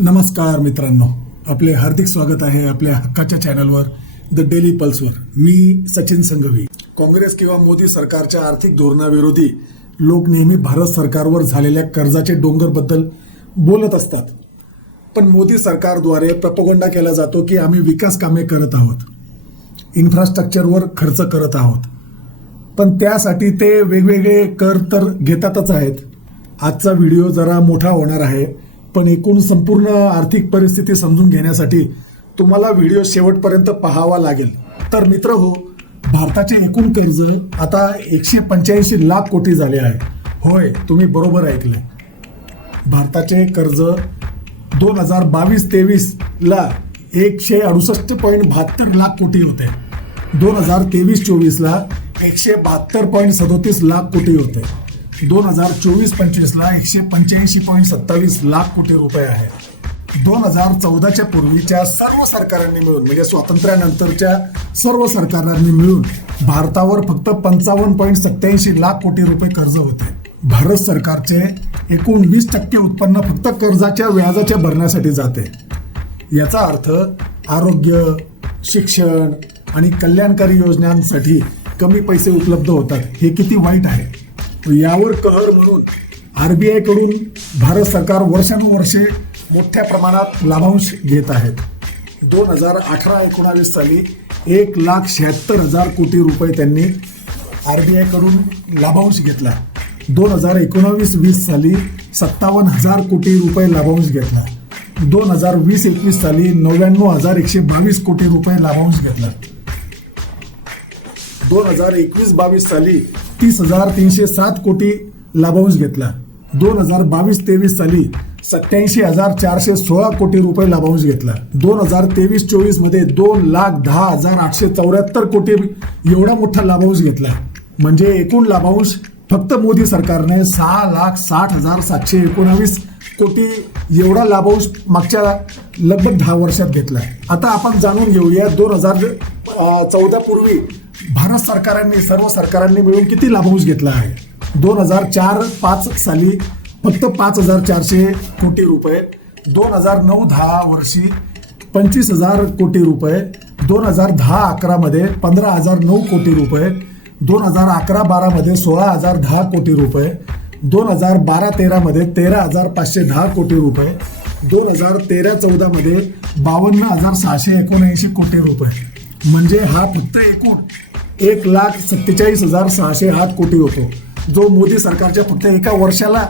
नमस्कार मित्रांनो. आपले हार्दिक स्वागत आहे आपल्या हक्काच्या चॅनलवर द डेली पल्सवर मी सचिन संघवी. काँग्रेस किंवा मोदी सरकारच्या आर्थिक धोरणाविरोधी लोक नेहमी भारत सरकारवर झालेल्या कर्जाचे डोंगरबद्दल बोलत असतात. पण मोदी सरकारद्वारे प्रपोगंडा केला जातो की आम्ही विकास कामे करत आहोत. इन्फ्रास्ट्रक्चरवर खर्च करत आहोत. पण त्यासाठी ते वेगवेगळे कर तर घेतातच आहेत. आजचा व्हिडिओ जरा मोठा होणार आहे. पण एकूण संपूर्ण आर्थिक परिस्थिती समजून घेण्यासाठी तुम्हाला व्हिडिओ शेवटपर्यंत पाहावा लागेल. तर मित्र हो भारताचे एकूण कर्ज आता एकशे पंच्याऐंशी लाख कोटी झाले आहे. होय तुम्ही बरोबर ऐकले भारताचे कर्ज दोन हजार बावीस तेवीसला एकशे अडुसष्ट पॉईंट बहात्तर लाख कोटी होते. दोन हजार तेवीस चोवीसला एकशे बहात्तर पॉईंट सदोतीस लाख कोटी होते. दोन हजार चोवीस पंचवीसला एकशे पंच्याऐंशी पॉईंट सत्तावीस लाख कोटी रुपये आहे. दोन हजार चौदाच्या पूर्वीच्या सर्व सरकारांनी मिळून म्हणजे स्वातंत्र्यानंतरच्या सर्व सरकारांनी मिळून भारतावर फक्त पंचावन्न पॉईंट सत्याऐंशी लाख कोटी रुपये कर्ज होते. भारत सरकारचे एकूण वीस टक्के उत्पन्न फक्त कर्जाच्या व्याजाच्या भरण्यासाठी जाते. याचा अर्थ आरोग्य शिक्षण आणि कल्याणकारी योजनांसाठी कमी पैसे उपलब्ध होतात. हे किती वाईट आहे? यावर कहर म्हणून आर बी आयकडून भारत सरकार वर्षानुवर्षे मोठ्या प्रमाणात लाभांश घेत आहेत. दोन हजार अठरा एकोणावीस साली एक लाख शहात्तर हजार कोटी रुपये त्यांनी आर बी आयकडून लाभांश घेतला. दोन हजार एकोणावीस वीस साली सत्तावन्न हजार कोटी रुपये लाभांश घेतला. दोन हजार वीस एकवीस साली नव्याण्णव हजार एकशे बावीस कोटी रुपये लाभांश घेतला. दोन हजार एकवीस बावीस साली तीस हजार तीनशे सात कोटी लाभांश घेतला. दोन हजार बावीस तेवीस साली सत्याऐंशी हजार चारशे सोळा कोटी रुपये लाभांश घेतला. दोन हजार तेवीस चोवीसमध्ये दोन लाख दहा हजार आठशे चौऱ्याहत्तर कोटी एवढा मोठा लाभांश घेतला. म्हणजे एकूण लाभांश फक्त मोदी सरकारने सहा लाख साठ हजार सातशे एकोणावीस कोटी एवढा लाभांश मागच्या लगभग दहा वर्षात घेतला. आता आपण जाणून घेऊया दोन हजार चौदा पूर्वी भारत सरकारांनी सर्व सरकारांनी मिळून किती लाभांश घेतला आहे? दोन हजार चार पाच साली फक्त पाच हजार चारशे कोटी रुपये. दोन हजार नऊ दहा वर्षी पंचवीस हजार कोटी रुपये. दोन हजार दहा अकरामध्ये पंधरा हजार नऊ कोटी रुपये. दोन हजार अकरा बारामध्ये सोळा हजार दहा कोटी रुपये. दोन हजार बारा तेरामध्ये तेरा हजार पाचशे दहा कोटी रुपये. दोन हजार तेरा चौदामध्ये बावन्न हजार सहाशे एकोणऐंशी कोटी रुपये. म्हणजे हा फक्त एकूण एक लाख सत्तेचाळीस हजार सहाशे आठ कोटी होतो. जो मोदी सरकारच्या फक्त एका वर्षाला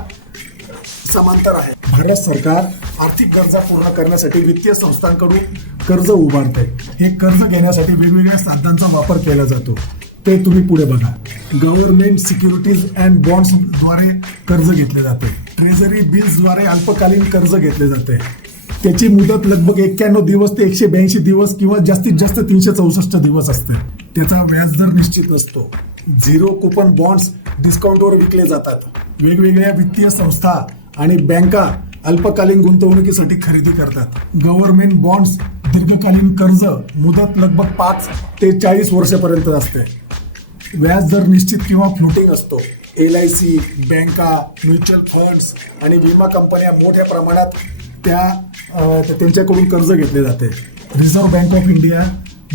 समांतर आहे. भारत सरकार आर्थिक गरजा पूर्ण करण्यासाठी वित्तीय संस्थांकडून कर्ज उभारते हे कर्ज घेण्यासाठी वेगवेगळ्या साधनांचा वापर केला जातो. ते तुम्ही पुढे बघा. गव्हर्नमेंट सिक्युरिटीज अँड बॉन्ड्सद्वारे कर्ज घेतले जाते. ट्रेझरी बिल्सद्वारे अल्पकालीन कर्ज घेतले जाते. त्याची मुदत लगभग एक्क्याण्णव दिवस ते एकशे ब्याऐंशी दिवस किंवा जास्तीत जास्त तीनशे चौसष्ट दिवस असते. त्याचा व्याजदर निश्चित नसतो. झिरो कुपन बॉन्ड्स डिस्काउंटवर विकले जातात. वेगवेगळ्या वित्तीय संस्था आणि बँका अल्पकालीन गुंतवणुकीसाठी खरेदी करतात. गव्हर्नमेंट बॉन्ड्स दीर्घकालीन कर्ज मुदत लगभग पाच ते चाळीस वर्षापर्यंत असते. व्याजदर निश्चित किंवा फ्लोटिंग असतो. एल आय सी बँका म्युच्युअल फंड्स आणि विमा कंपन्या मोठ्या प्रमाणात त्या त्यांच्याकडून कर्ज घेतले जाते. Reserve bank of India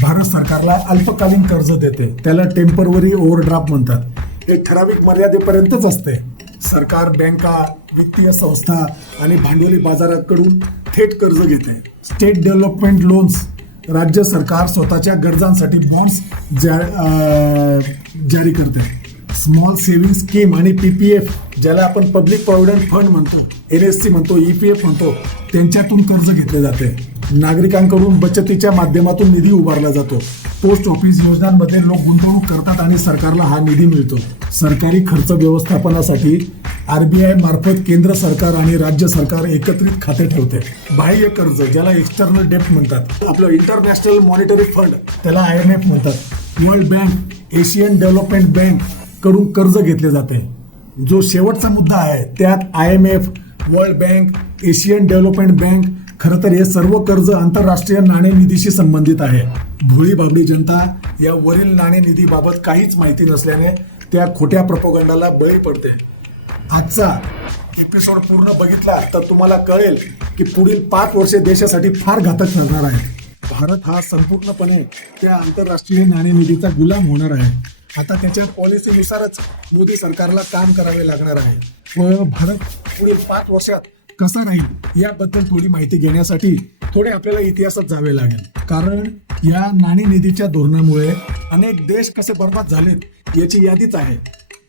Bharat सरकारला अल्पकालीन कर्ज देते. त्याला टेंपररी ओव्हरड्राफ्ट म्हणतात. हे ठराविक मर्यादेपर्यंतच असते. सरकार बँका वित्तीय संस्था आणि भांडवली बाजाराकडून थेट कर्ज घेते. स्टेट डेव्हलपमेंट लोन्स राज्य सरकार स्वतःच्या गरजांसाठी बॉन्ड्स जा जारी करते. स्मॉल सेव्हिंग स्कीम आणि पी पी एफ ज्याला आपण पब्लिक प्रॉव्हिडंट फंड म्हणतो एन एस सी म्हणतो ई पी एफ म्हणतो त्यांच्यातून कर्ज घेतले जाते. नागरिकांकडून बचतीच्या माध्यमातून निधी उभारला जातो. पोस्ट ऑफिस योजनांमध्ये लोक गुंतवणूक करतात आणि सरकारला हा निधी मिळतो. सरकारी खर्च व्यवस्थापनासाठी आरबीआय मार्फत केंद्र सरकार आणि राज्य सरकार एकत्रित खाते ठेवते. बाह्य कर्ज ज्याला एक्सटर्नल डेप्ट म्हणतात. आपलं इंटरनॅशनल मॉनिटरी फंड त्याला आय एम एफ म्हणतात. वर्ल्ड बँक एशियन डेव्हलपमेंट बँककडून कर्ज घेतले जाते. जो शेवटचा मुद्दा आहे त्यात I M F world bank Asian development bank खरं तर हे सर्व कर्ज आंतरराष्ट्रीय नाणेनिधीशी संबंधित आहे. भोळी बाबडी जनता या वरील नाणेनिधीबाबत काहीच माहिती नसल्याने त्या खोट्या प्रपोगंडाला बळी पडते. आजचा एपिसोड पूर्ण बघितला तर तुम्हाला कळेल की पुढील पाच वर्षे देशासाठी फार घातक ठरणार आहे. भारत हा संपूर्णपणे त्या आंतरराष्ट्रीय नाणेनिधीचा गुलाम होणार आहे. आता त्याच्या पॉलिसीनुसारच मोदी सरकारला काम करावे लागणार आहे. व भारत पुढील पाच वर्षात कसा राहील याबद्दल थोडी माहिती घेण्यासाठी थोडे आपल्याला इतिहासात जावे लागेल. कारण या नाणेनिधीच्या धोरणामुळे अनेक देश कसे बर्बाद झालेत याची यादीच आहे.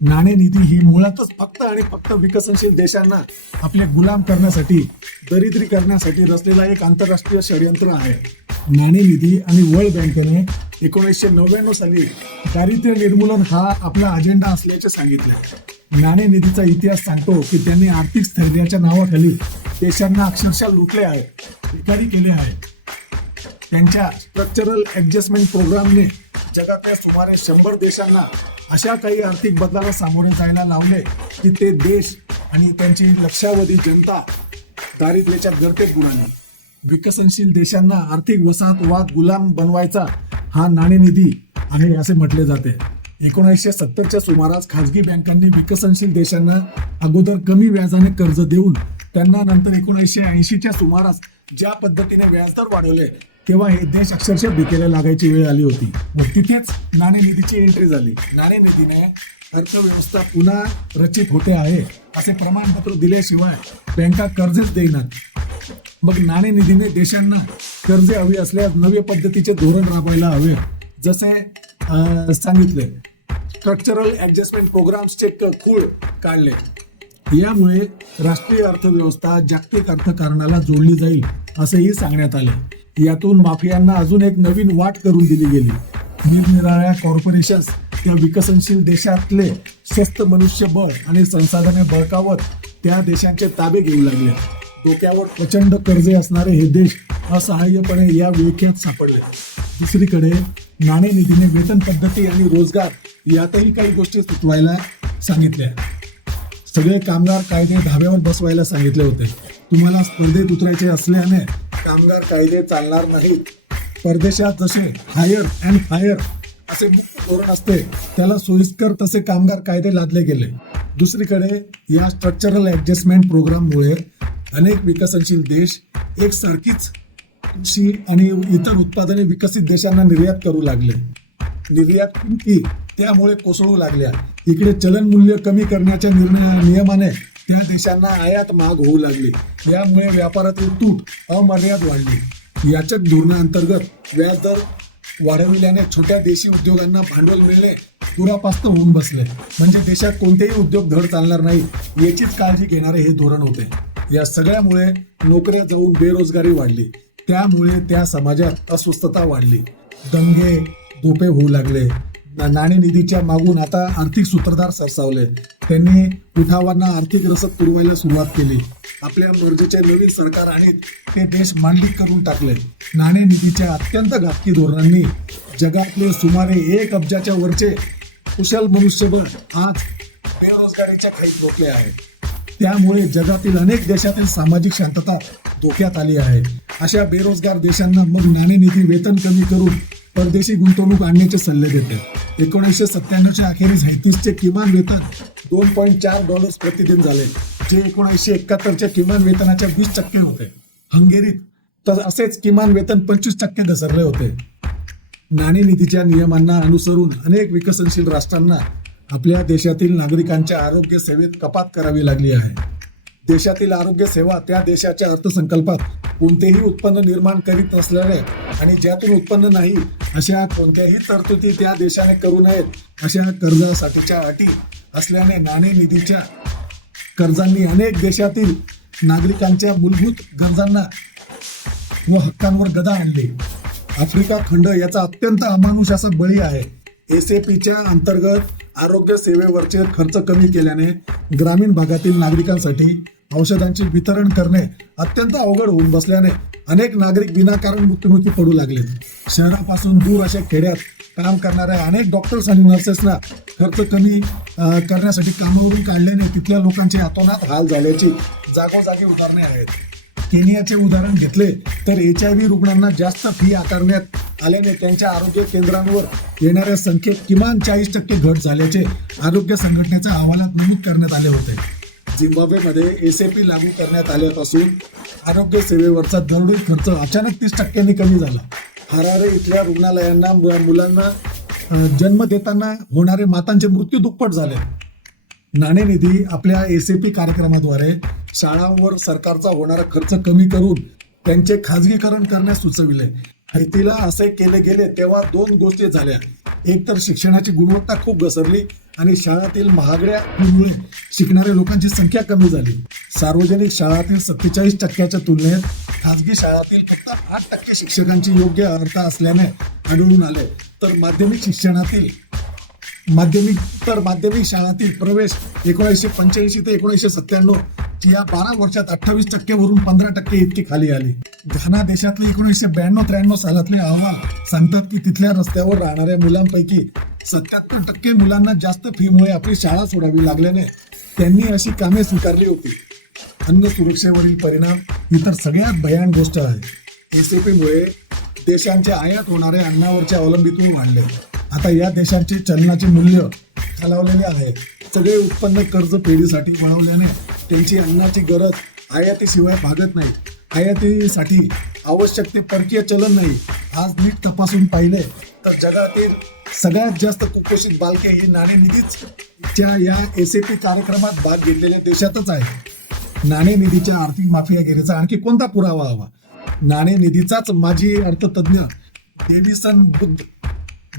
नाणेनिधी ही मुळातच फक्त आणि फक्त विकसनशील देशांना आपले गुलाम करण्यासाठी दरिद्री करण्यासाठी रचलेला एक आंतरराष्ट्रीय षडयंत्र आहे. नाणेनिधी आणि वर्ल्ड बँकेने एकोणीसशे नव्याण्णव साली दारिद्र्य निर्मूलन हा आपला अजेंडा असल्याचे सांगितले. नाणेनिधीचा इतिहास सांगतो की त्यांनी आर्थिक स्थैर्याच्या नावाखाली देशांना अक्षरशः लुटले आहे भिकारी केले आहे. त्यांच्या स्ट्रक्चरल ऍडजस्टमेंट प्रोग्रामने जगातल्या सुमारे शंभर देशांना अशा काही आर्थिक बदलाला सामोरे जायला लावले की ते देश आणि त्यांची लक्षावधी जनता दारिद्र्याच्या गर्तेत बुडाली विकसनशील देशांना आर्थिक वसाहतवाद गुलाम बनवायचा हा नाणेनिधी आहे असे म्हटले जाते. एकोणीसशे सत्तरच्या सुमारास खाजगी बँकांनी विकसनशील देशांना अगोदर कमी व्याजाने कर्ज देऊन त्यांना नंतर एकोणीसशे ऐंशीच्या सुमारास ज्या पद्धतीने व्याजदर वाढवले तेव्हा हे देश अक्षरशः भिकेला लागायची वेळ आली होती. व तिथेच नाणेनिधीची एंट्री झाली. नाणेनिधीने अर्थव्यवस्था पुन्हा रचित होते आहे असे प्रमाणपत्र दिल्याशिवाय बँका कर्जच देईनात. मग नाणेनिधीने देशांना कर्जे हवी असल्यास नव्या पद्धतीचे धोरण राबवायला हवे. जसे सांगितले स्ट्रक्चरल ॲडजस्टमेंट प्रोग्राम्सचे खूळ काढले. यामुळे राष्ट्रीय अर्थव्यवस्था जागतिक अर्थकारणाला जोडली जाईल असेही सांगण्यात आले. यातून माफियांना अजून एक नवीन वाट करून दिली गेली. निरनिराळ्या कॉर्पोरेशन्स त्या विकसनशील देशातले स्वस्त मनुष्यबळ आणि संसाधने बळकावत त्या देशांचे ताबे घेऊ लागले. डोक्यावर प्रचंड कर्जे असणारे हे देश असहाय्यपणे या विळख्यात सापडले. दुसरीकडे नाणेनिधीने वेतन पद्धती आणि रोजगार यातही काही गोष्टी सुचवायला सांगितल्या. सगळे कामगार कायदे धाब्यावर बसवायला सांगितले होते. तुम्हाला स्पर्धेत उतरायचे असल्याने कामगार कायदे चालणार नाहीत. परदेशात जसे हायर अँड फायर असे मुक्त धोरण असते त्याला सोयीस्कर तसे कामगार कायदे लादले गेले. दुसरीकडे या स्ट्रक्चरल ॲडजस्टमेंट प्रोग्राममुळे अनेक विकसनशील देश एकसारखीच कृषी आणि इतर उत्पादने विकसित देशांना निर्यात करू लागले. निर्यात किमती त्यामुळे कोसळू लागल्या. इकडे चलन मूल्य कमी करण्याच्या निर्णया नियमाने त्या देशांना आयात महाग होऊ लागली. यामुळे व्यापारातील तूट अमर्याद वाढली. याच्याच धोरणाअंतर्गत व्याजदर वाढविल्याने छोट्या देशी उद्योगांना भांडवल मिळणे दुरापास्त होऊन बसले. म्हणजे देशात कोणतेही उद्योग धड चालणार नाही याचीच काळजी घेणारे हे धोरण होते. या सगळ्यामुळे नोकऱ्या जाऊन बेरोजगारी वाढली. त्यामुळे त्या समाजात अस्वस्थता वाढली. दंगे धोपे होऊ लागले. नाणेनिधीच्या मागून आता आर्थिक सूत्रधार सरसावले. त्यांनी उठावांना आर्थिक रसद पुरवायला सुरुवात केली. आपल्या मर्जीचे नवीन सरकार आणि ते देश मांडलिक करून टाकले. नाणेनिधीच्या अत्यंत घातकी धोरणांनी जगातले सुमारे एक अब्जाच्या वरचे कुशल मनुष्यबळ आज बेरोजगारीच्या खाईत लोकले आहे. त्यामुळे जगातील अनेक देशातील सामाजिक शांतता धोक्यात आली आहे. अशा बेरोजगार देशांना मग नाणेनिधी वेतन कमी करून परदेशी गुंतवणूक आणण्याचे सल्ले देते एकोणीसशे सत्त्याण्णवच्या अखेरीस हैतूसचे किमान वेतन दोन पॉईंट चार डॉलर्स प्रतिदिन झाले जे एकोणीसशे एकाहत्तरच्या किमान वेतनाच्या वीस टक्के होते. हंगेरीत तर असेच किमान वेतन पंचवीस टक्के घसरले होते. नाणेनिधीच्या नियमांना अनुसरून अनेक विकसनशील राष्ट्रांना आपल्या देशातील नागरिकांच्या आरोग्य सेवेत कपात करावी लागली आहे. देशातील आरोग्य सेवा त्या देशाच्या अर्थसंकल्पात कोणतेही उत्पन्न निर्माण करीत नसल्याने आणि ज्यातून उत्पन्न नाही अशा कोणत्याही तरतुदी त्या देशाने करू नयेत अशा कर्जासाठीच्या अटी असल्याने नाणेनिधीच्या कर्जांनी अनेक देशातील नागरिकांच्या मूलभूत गरजांना व हक्कांवर गदा आणली. आफ्रिका खंड याचा अत्यंत अमानुष असा बळी आहे. एसएपीच्या अंतर्गत आरोग्य सेवेवरचे खर्च कमी केल्याने ग्रामीण भागातील नागरिकांसाठी औषधांचे वितरण करणे अत्यंत अवघड होऊन बसल्याने अनेक नागरिक विनाकारण मृत्युमुखी पडू लागले. शहरापासून दूर अशा खेड्यात काम करणाऱ्या अनेक डॉक्टर्स आणि नर्सेसना खर्च कमी करण्यासाठी कामावरून काढल्याने तिथल्या लोकांचे अतोनात हाल झाल्याची जागोजागी उदाहरणे आहेत. केनियाचे उदाहरण घेतले तर एच आय व्ही रुग्णांना जास्त फी आकारण्यात आल्याने त्यांच्या आरोग्य केंद्रांवर येणाऱ्या संख्येत किमान चाळीस टक्के घट झाल्याचे आरोग्य संघटनेच्या अहवालात नमूद करण्यात आले होते. झिम्बाब्वेमध्ये पी लागू करण्यात आल्यापासून आरोग्य सेवेवरचा दरडोई खर्च अचानक तीस टक्क्यांनी कमी झाला. हरारे इथल्या रुग्णालयांना मुलांना जन्म देताना होणारे मातांचे मृत्यू दुप्पट झाले. नाणेनिधी आपल्या एस ए पी कार्यक्रमाद्वारे शाळांवर सरकारचा होणारा खर्च कमी करून त्यांचे खाजगीकरण करण्यास सुचविले. हैतीला असे केले गेले तेव्हा दोन गोष्टी झाल्या. एक तर शिक्षणाची गुणवत्ता खूप घसरली. आणि शाळातील महागड्या मुळे शिकणाऱ्या लोकांची संख्या कमी झाली. सार्वजनिक शाळातील सत्तेचाळीस टक्क्याच्या तुलनेत खाजगी शाळातील फक्त आठ टक्के शिक्षकांची योग्य अर्थ असल्याने आढळून आले. तर माध्यमिक शिक्षणातील माध्यमिक तर माध्यमिक शाळातील प्रवेश एकोणीसशे पंच्याऐंशी ते एकोणीसशे सत्त्याण्णव या बारा वर्षात अठ्ठावीस टक्केवरून पंधरा टक्के इतकी खाली आली. घाना देशातले एकोणीसशे ब्याण्णव त्र्याण्णव सालातले अहवाल सांगतात की तिथल्या रस्त्यावर राहणाऱ्या मुलांपैकी सत्याहत्तर टक्के मुलांना जास्त फीमुळे आपली शाळा सोडावी लागल्याने त्यांनी अशी कामे स्वीकारली होती. अन्न सुरक्षेवरील परिणाम ही तर सगळ्यात भयान गोष्ट आहे. एसीपी मुळे देशांच्या आयात होणाऱ्या अन्नावरचे अवलंबितून वाढले. आता या देशांचे चलनाचे मूल्य खालावलेले आहे. सगळे उत्पन्न कर्ज फेडीसाठी वळवल्याने त्यांची अन्नाची गरज आयातीशिवाय भागत नाही आयातीसाठी आवश्यक ते परकीय चलन नाही. आज नीट तपासून पाहिले तर जगातील सगळ्यात जास्त कुपोषित बालके ही नाणेनिधीच च्या या एसीपी कार्यक्रमात भाग घेतलेल्या देशातच आहे नाणेनिधीच्या आर्थिक माफियागिरीचा आणखी कोणता पुरावा हवा? नाणेनिधीचाच माजी अर्थतज्ञ डेव्हिसन बुद्ध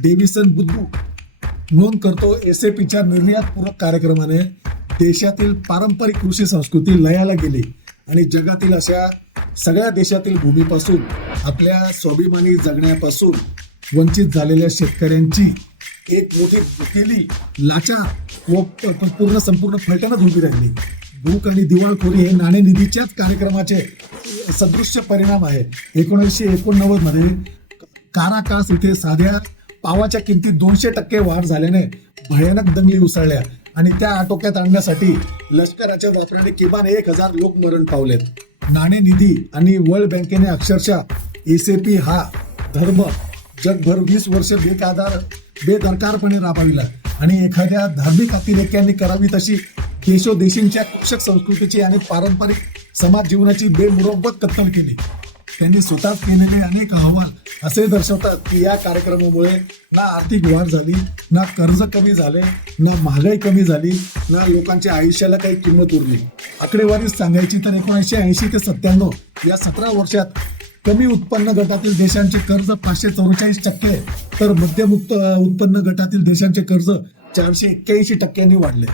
डेव्हिसन बुद्धू नोंद करतो. एसएपीच्या निर्यात निर्यातपूरक कार्यक्रमाने देशातील पारंपरिक कृषी संस्कृती लयाला गेली आणि जगातील अशा सगळ्या देशातील भूमीपासून आपल्या स्वाभिमानी जगण्यापासून वंचित झालेल्या शेतकऱ्यांची एक मोठी भुकेली लाचा व पूर्ण संपूर्ण फलटणच उभी राहिली. भूक आणि दिवाळखोरी हे नाणेनिधीच्याच कार्यक्रमाचे सदृश्य परिणाम आहे. एकोणीसशे एकोणनव्वदमध्ये काराकास इथे साध्या पावाच्या किमतीत दोनशे टक्के वाढ झाल्याने भयानक दंगली उसळल्या आणि त्या आटोक्यात आणण्यासाठी लष्कराच्या वापराने किमान एक हजार लोक मरण पावलेत. नाणेनिधी आणि वर्ल्ड बँकेने अक्षरशः एसीपी हा धर्म जगभर वीस वर्ष बेकादार बेदरकारपणे राबविला आणि एखाद्या धार्मिक अतिरेक्यांनी करावी तशी देशोदेशींच्या कृषक संस्कृतीची आणि पारंपरिक समाज जीवनाची बेमुरोबत कत्तल केली. त्यांनी स्वतःच केलेले अनेक अहवाल असे दर्शवतात की या कार्यक्रमामुळे ना आर्थिक वाढ झाली ना कर्ज कमी झाले ना महागाई कमी झाली ना लोकांच्या आयुष्याला काही किंमत उरली. आकडेवारी सांगायची तर एकोणीसशे ऐंशी ते सत्त्याण्णव या सतरा वर्षात कमी उत्पन्न गटातील देशांचे कर्ज पाचशे चौवेचाळीस टक्के तर मध्यमुक्त उत्पन्न गटातील देशांचे कर्ज चारशे एक्क्याऐंशी टक्क्यांनी वाढले.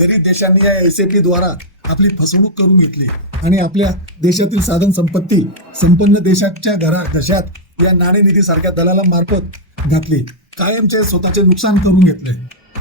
गरीब देशांनी या एसएपी द्वारा आपली फसवणूक करून घेतली. आणि आपल्या देशातील साधन संपत्ती संपन्न देशाच्या घरा घशात या नाणेनिधी सारख्या दलाला मार्फत घातली. कायमचे स्वतःचे नुकसान करून घेतले.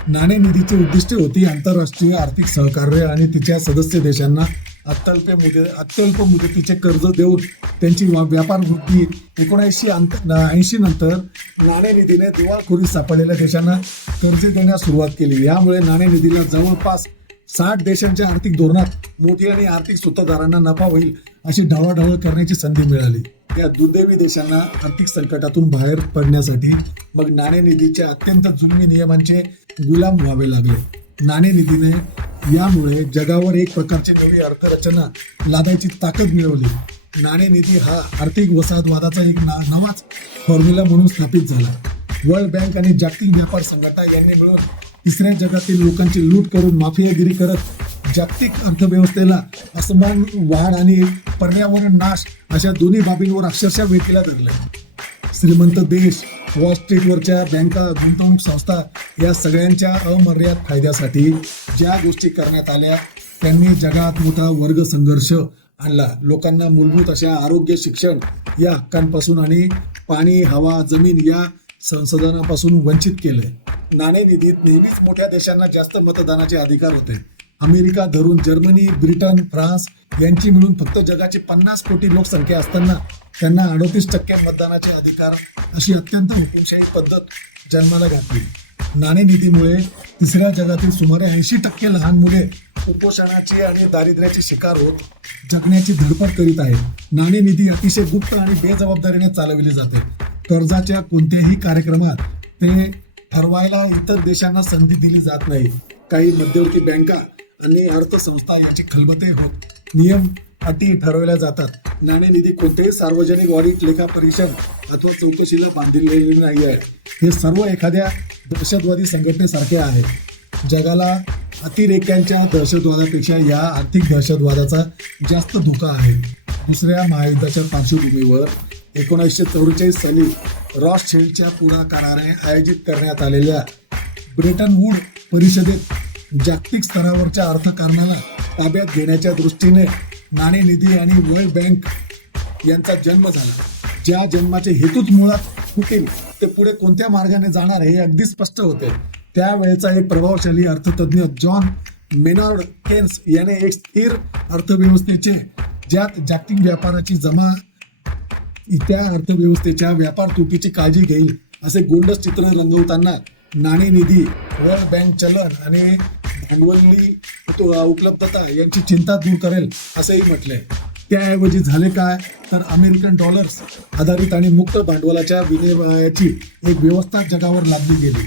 नाणेनिधीची उद्दिष्टे होती आंतरराष्ट्रीय आर्थिक सहकार्य आणि तिच्या सदस्य देशांना अत्यल्प मुदत अत्यल्प मुदतीचे कर्ज देऊन त्यांची वा- व्यापार वृद्धी एकोणऐंशी ऐंशी नंतर नाणेनिधीने दिवाळखोरी सापडलेल्या देशांना कर्ज देण्यास सुरुवात केली. यामुळे नाणेनिधीला जवळपास साठ देशांच्या आर्थिक धोरणात मोठी आणि आर्थिक सूत्रधारांना नफा होईल अशी ढवळाढवळ करण्याची संधी मिळाली. या दुर्दैवी देशांना आर्थिक संकटातून बाहेर पडण्यासाठी मग नाणेनिधीच्या अत्यंत जुलमी नियमांचे गुलाम व्हावे लागले. नाणेनिधीने यामुळे जगावर एक प्रकारची नवी अर्थरचना लादायची ताकद मिळवली. नाणेनिधी हा आर्थिक वसाहतवादाचा एक ना- नवाच फॉर्म्युला म्हणून स्थापित झाला. वर्ल्ड बँक आणि जागतिक व्यापार संघटना यांनी मिळून तिसऱ्या जगातील लोकांची लूट करून माफियागिरी करत जागतिक अर्थव्यवस्थेला असमान वाढ आणि पर्यावरण नाश अशा दोन्ही बाबींवर अक्षरशः वेटीला धरले श्रीमंत देश वॉल स्ट्रीटवरच्या बँका गुंतवणूक संस्था या सगळ्यांच्या अमर्याद फायद्यासाठी ज्या गोष्टी करण्यात आल्या त्यांनी जगात मोठा वर्ग संघर्ष आणला. लोकांना मूलभूत अशा आरोग्य शिक्षण या हक्कांपासून आणि पाणी हवा जमीन या संसाधनापासून वंचित केले नाणेनिधीत नेहमीच मोठ्या देशांना जास्त मतदानाचे अधिकार होते. अमेरिका धरून जर्मनी ब्रिटन फ्रान्स यांची मिळून फक्त जगाची पन्नास कोटी लोकसंख्या असताना त्यांना अडतीस टक्के मतदानाचे अधिकार अशी अत्यंत हुकुमशाही पद्धत जन्माला घातली. नाणेनिधीमुळे तिसऱ्या जगातील सुमारे ऐंशी टक्के लहान मुले कुपोषणाची आणि दारिद्र्याची शिकार होत जगण्याची धडपड करीत आहेत. नाणेनिधी अतिशय गुप्त आणि बेजबाबदारीने चालविली जाते. कर्जाच्या कोणत्याही कार्यक्रमात ते ठरवायला इतर देशांना संधी दिली जात नाही. काही मध्यवर्ती बँका आणि अर्थसंस्था याचे खलबते होत. नियम अटी ठरवल्या जातात. नाणेनिधी कोणतेही सार्वजनिक ऑडिट लेखा परिषद अथवा चौकशीला बांधिलेले नाही आहे. हे सर्व एखाद्या दहशतवादी संघटनेसारखे आहे. जगाला अतिरेक्यांच्या दहशतवादापेक्षा या आर्थिक दहशतवादाचा जास्त धोका आहे. दुसऱ्या महायुद्धाच्या पार्श्वभूमीवर एकोणीसशे चौवेचाळीस साली रॉस शेलच्या पुढाकाराने आयोजित करण्यात आलेल्या ब्रिटन वूड परिषदेत जागतिक स्तरावरच्या अर्थकारणाला ताब्यात घेण्याच्या दृष्टीने नाणेनिधी आणि वर्ल्ड बँक यांचा जन्म झाला. ज्या जन्माचे हेतूच मुळात होतील ते पुढे कोणत्या मार्गाने जाणार हे अगदी स्पष्ट होते. त्यावेळेचा एक प्रभावशाली अर्थतज्ञ जॉन मेनॉर्ड केन्स याने एक स्थिर अर्थव्यवस्थेचे ज्यात जागतिक व्यापाराची जमा त्या अर्थव्यवस्थेच्या व्यापार तुटीची काळजी घेईल असे गोंडस चित्र रंगवताना नाणेनिधी वर्ल्ड बँक चलन आणि भांडवली उपलब्धता यांची चिंता दूर करेल असंही म्हटलंय. त्याऐवजी झाले काय? तर अमेरिकन डॉलर्स आधारित आणि मुक्त भांडवलाच्या विनिमयाची एक व्यवस्था जगावर लादली गेली.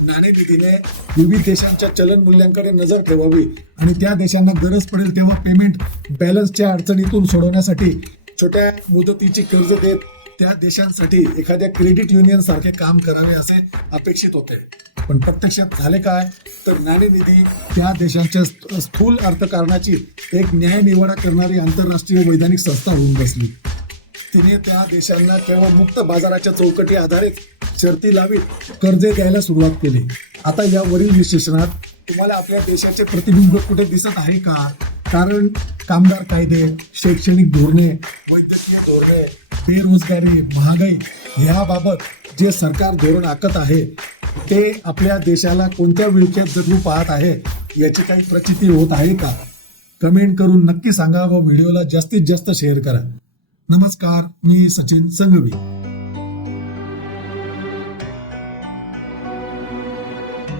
नाणेनिधीने विविध देशांच्या चलन मूल्यांकडे नजर ठेवावी आणि त्या देशांना गरज पडेल तेव्हा पेमेंट बॅलन्सच्या अडचणीतून सोडवण्यासाठी छोट्या मुदतीची कर्ज देत त्या देशांसाठी एखाद्या क्रेडिट युनियन सारखे काम करावे असे अपेक्षित होते. पण प्रत्यक्षात झाले काय? तर नाणेनिधी त्या देशांच्या स्थूल अर्थकारणाची एक न्यायनिवाडा करणारी आंतरराष्ट्रीय वैधानिक संस्था होऊन बसली. तिने त्या देशांना केवळ मुक्त बाजाराच्या चौकटी आधारित शर्ती लावीत कर्जे द्यायला सुरुवात केली. आता यावरील विश्लेषणात तुम्हाला आपल्या देशाचे प्रतिबिंब कुठे दिसत आहे का? कारण कामगार कायदे शैक्षणिक धोरणे वैद्यकीय धोरणे बेरोजगारी महागाई ह्याबाबत जे सरकार धोरण आखत आहे ते आपल्या देशाला कोणत्या विळख्यात जगू पाहत आहे याची काही प्रचिती होत आहे का? कमेंट करून नक्की सांगा व व्हिडिओला जास्तीत जास्त शेअर करा. नमस्कार मी सचिन संघवी